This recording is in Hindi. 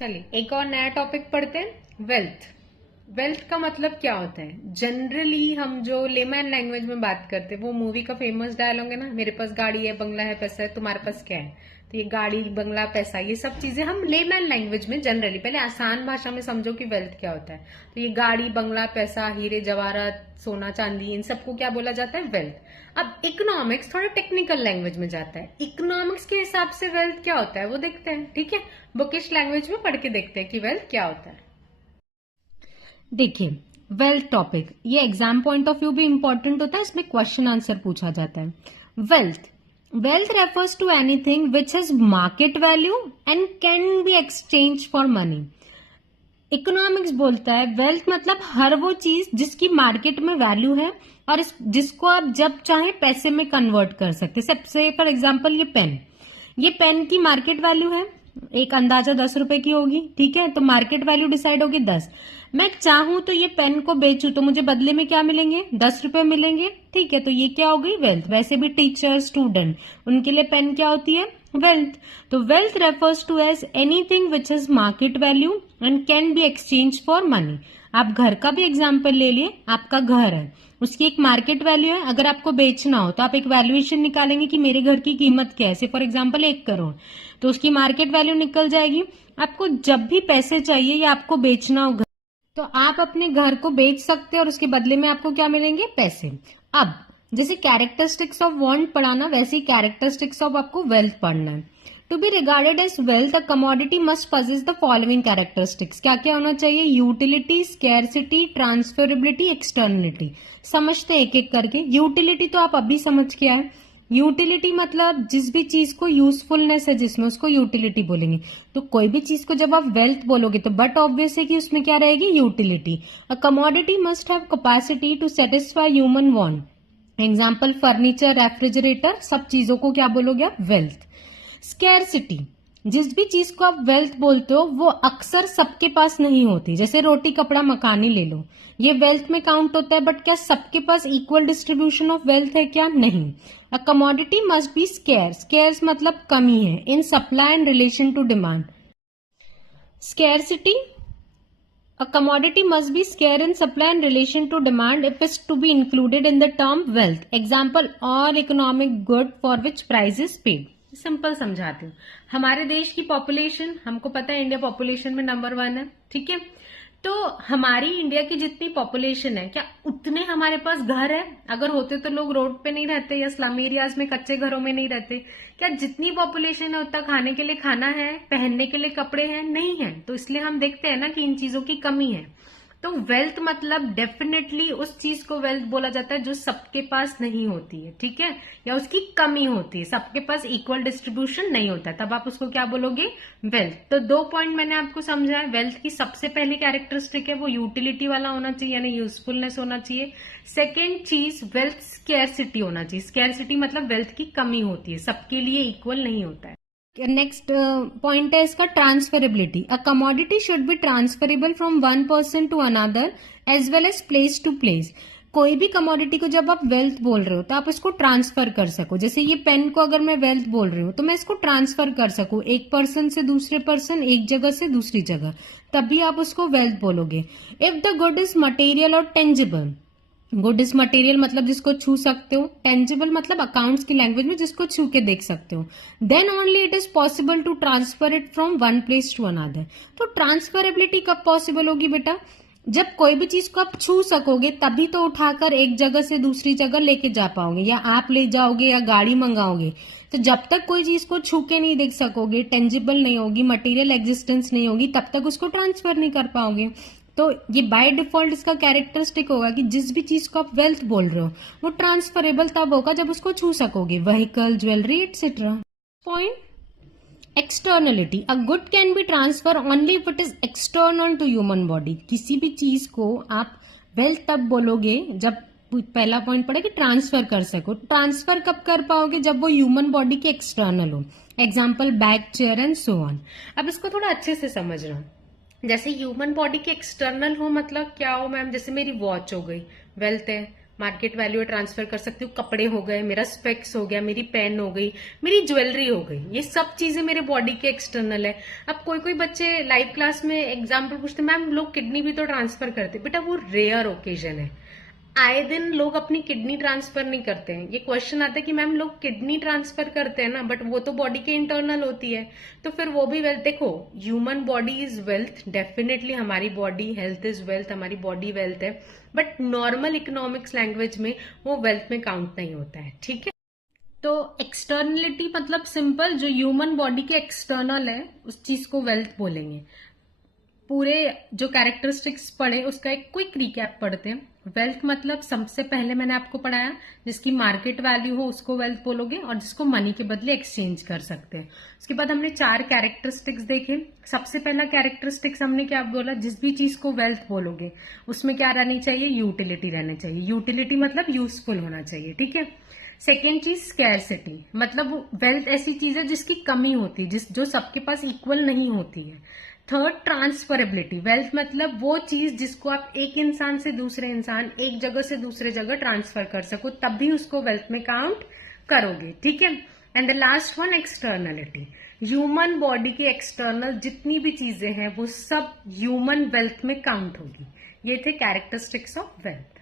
चलिए एक और नया टॉपिक पढ़ते हैं, वेल्थ। वेल्थ का मतलब क्या होता है? जनरली हम जो लेमैन लैंग्वेज में बात करते हैं, वो मूवी का फेमस डायलॉग है ना, मेरे पास गाड़ी है, बंगला है, पैसा है, तुम्हारे पास क्या है? तो ये गाड़ी, बंगला, पैसा, ये सब चीजें हम लेमैन लैंग्वेज में जनरली, पहले आसान भाषा में समझो कि वेल्थ क्या होता है। तो ये गाड़ी, बंगला, पैसा, हीरे जवाहरात, सोना चांदी, इन सबको क्या बोला जाता है? वेल्थ। अब इकोनॉमिक्स थोड़ा टेक्निकल लैंग्वेज में जाता है। इकोनॉमिक्स के हिसाब से वेल्थ क्या होता है वो देखते हैं, ठीक है? बुकिश लैंग्वेज में पढ़ के देखते हैं कि वेल्थ क्या होता है। देखिए, वेल्थ टॉपिक ये एग्जाम पॉइंट ऑफ व्यू भी इंपॉर्टेंट होता है, इसमें क्वेश्चन आंसर पूछा जाता है। Wealth wealth refers to anything which has market value and can be exchange for money. Economics बोलता है वेल्थ मतलब हर वो चीज जिसकी मार्केट में वैल्यू है और जिसको आप जब चाहे पैसे में कन्वर्ट कर सकते। सबसे फॉर एग्जाम्पल ये पेन की मार्केट वैल्यू है, एक अंदाजा 10 रुपए की होगी, ठीक है? तो मार्केट वैल्यू डिसाइड होगी 10। मैं चाहूं तो ये पेन को बेचूं तो मुझे बदले में क्या मिलेंगे? 10 रुपए मिलेंगे, ठीक है? तो ये क्या हो गई? वेल्थ। वैसे भी टीचर, स्टूडेंट, उनके लिए पेन क्या होती है? वेल्थ। तो wealth refers to as anything which is market value and can be exchange for money. आप घर का भी एग्जाम्पल ले लिए, आपका घर है, उसकी एक मार्केट वैल्यू है। अगर आपको बेचना हो तो आप एक वैल्यूएशन निकालेंगे कि मेरे घर की कीमत क्या है, फॉर एग्जाम्पल 1 करोड़, तो उसकी मार्केट वैल्यू निकल जाएगी। आपको जब भी पैसे चाहिए या आपको बेचना हो तो आप अपने घर को बेच सकते हैं और उसके बदले में आपको क्या मिलेंगे? पैसे। अब जैसे कैरेक्टरिस्टिक्स ऑफ वांट पढ़ाना, वैसे ही कैरेक्टरिस्टिक्स ऑफ आपको वेल्थ पढ़ना है। To be regarded as wealth a commodity must possess the following characteristics. क्या क्या होना चाहिए? Utility, scarcity, transferability, externality. समझते एक एक करके। यूटिलिटी तो आप अभी समझ के आए। यूटिलिटी मतलब जिस भी चीज को यूजफुलनेस है जिसमें, उसको यूटिलिटी बोलेंगे। तो कोई भी चीज को जब आप वेल्थ बोलोगे तो बट ऑब्वियस है कि उसमें क्या रहेगी? Utility. A commodity must have capacity to satisfy human want. Example furniture, refrigerator, सब चीजों को क्या बोलोगे आप? वेल्थ। स्कैरसिटी, जिस भी चीज को आप वेल्थ बोलते हो वो अक्सर सबके पास नहीं होती। जैसे रोटी, कपड़ा, मकान ही ले लो, ये वेल्थ में काउंट होता है, बट क्या सबके पास इक्वल डिस्ट्रीब्यूशन ऑफ वेल्थ है? क्या? नहीं। A commodity must be scarce. Scarce मतलब कमी है, in supply and relation to demand. Scarcity, a commodity must be scarce in supply in relation to demand if it's to be included in the term wealth. Example, all economic good for which price is paid. Simple समझाती हूँ। हमारे देश की पॉपुलेशन, हमको पता है इंडिया पॉपुलेशन में नंबर 1 है, ठीक है? तो हमारी इंडिया की जितनी पॉपुलेशन है, क्या उतने हमारे पास घर है? अगर होते तो लोग रोड पे नहीं रहते या स्लम एरियाज में कच्चे घरों में नहीं रहते। क्या जितनी पॉपुलेशन है उतना खाने के लिए खाना है, पहनने के लिए कपड़े हैं? नहीं है। तो इसलिए हम देखते हैं ना कि इन चीजों की कमी है। तो वेल्थ मतलब डेफिनेटली उस चीज को वेल्थ बोला जाता है जो सबके पास नहीं होती है, ठीक है? या उसकी कमी होती है, सबके पास इक्वल डिस्ट्रीब्यूशन नहीं होता है, तब आप उसको क्या बोलोगे? वेल्थ। तो 2 पॉइंट मैंने आपको समझाया। वेल्थ की सबसे पहली कैरेक्टरिस्टिक है वो यूटिलिटी वाला होना चाहिए, यानी यूजफुलनेस होना चाहिए। सेकेंड चीज, वेल्थ स्कैरसिटी होना चाहिए। स्कैरसिटी मतलब वेल्थ की कमी होती है, सबके लिए इक्वल नहीं होता है। नेक्स्ट पॉइंट है इसका transferability. A commodity should be transferable from one person to another as well as place to place. कोई भी कमोडिटी को जब आप वेल्थ बोल रहे हो तो आप इसको ट्रांसफर कर सको। जैसे ये पेन को अगर मैं वेल्थ बोल रही हूँ तो मैं इसको ट्रांसफर कर सकूं, एक पर्सन से दूसरे पर्सन, एक जगह से दूसरी जगह, तभी आप उसको वेल्थ बोलोगे। If the good is material और टेंजिबल, गुड इज मटेरियल मतलब जिसको छू सकते हो, टेंजिबल मतलब अकाउंट्स की लैंग्वेज में जिसको छू के देख सकते हो, then only it is possible to transfer it from one place to another. तो ट्रांसफरेबिलिटी कब पॉसिबल होगी बेटा? जब कोई भी चीज को आप छू सकोगे तभी तो उठाकर एक जगह से दूसरी जगह लेके जा पाओगे, या आप ले जाओगे या गाड़ी मंगाओगे। तो जब तक कोई चीज को छू के नहीं देख सकोगे, टेंजिबल नहीं होगी, मटेरियल एग्जिस्टेंस नहीं होगी, तब तक उसको ट्रांसफर नहीं कर पाओगे। तो ये बाय डिफॉल्ट इसका कैरेक्टरिस्टिक होगा कि जिस भी चीज को आप वेल्थ बोल रहे हो वो ट्रांसफरेबल तब होगा जब उसको छू सकोगे, vehicle, jewellery, etcetera. Point externality, a good can be transfer only if it is external to human body. किसी भी चीज को आप वेल्थ तब बोलोगे जब, पहला पॉइंट पड़े कि ट्रांसफर कर सको। ट्रांसफर कब कर पाओगे? जब वो ह्यूमन बॉडी के एक्सटर्नल हो। Example bag, chair and so on. अब इसको थोड़ा अच्छे से समझना। जैसे ह्यूमन बॉडी के एक्सटर्नल हो मतलब क्या हो मैम? जैसे मेरी वॉच हो गई, वेल्थ है। मार्केट वैल्यू ट्रांसफर कर सकती हूँ। कपड़े हो गए, मेरा स्पेक्स हो गया, मेरी पेन हो गई, मेरी ज्वेलरी हो गई, ये सब चीजें मेरे बॉडी के एक्सटर्नल है। अब कोई कोई बच्चे लाइव क्लास में एग्जाम्पल पूछते, मैम लोग किडनी भी तो ट्रांसफर करते। बेटा वो रेयर ओकेजन है, आए दिन लोग अपनी किडनी ट्रांसफर नहीं करते हैं। ये क्वेश्चन आता है कि मैम लोग किडनी ट्रांसफर करते हैं ना, बट वो तो बॉडी के इंटरनल होती है, तो फिर वो भी वेल्थ। देखो human body is wealth, definitely हमारी बॉडी हेल्थ इज वेल्थ, हमारी बॉडी वेल्थ है, बट नॉर्मल इकोनॉमिक्स लैंग्वेज में वो वेल्थ में काउंट नहीं होता है, ठीक है। तो एक्सटर्नलिटी मतलब सिंपल, जो ह्यूमन बॉडी के एक्सटर्नल है उस चीज को वेल्थ बोलेंगे। पूरे जो कैरेक्टरिस्टिक्स पढ़े उसका एक क्विक रिकैप पढ़ते हैं। वेल्थ मतलब सबसे पहले मैंने आपको पढ़ाया, जिसकी मार्केट वैल्यू हो उसको वेल्थ बोलोगे, और जिसको मनी के बदले एक्सचेंज कर सकते हैं। उसके बाद हमने 4 कैरेक्टरिस्टिक्स देखे। सबसे पहला कैरेक्टरिस्टिक्स हमने क्या बोला, जिस भी चीज को वेल्थ बोलोगे उसमें क्या रहनी चाहिए, यूटिलिटी रहनी चाहिए। यूटिलिटी मतलब यूजफुल होना चाहिए, ठीक है। सेकेंड चीज स्कैरसिटी, मतलब वेल्थ ऐसी चीज है जिसकी कमी होती है, जो सबके पास इक्वल नहीं होती है। थर्ड ट्रांसफरेबिलिटी, वेल्थ मतलब वो चीज जिसको आप एक इंसान से दूसरे इंसान, एक जगह से दूसरे जगह ट्रांसफर कर सको, तब भी उसको वेल्थ में काउंट करोगे, ठीक है। And the last one externality, human body के एक्सटर्नल जितनी भी चीजें हैं वो सब ह्यूमन वेल्थ में काउंट होगी। ये थे कैरेक्टरिस्टिक्स ऑफ वेल्थ।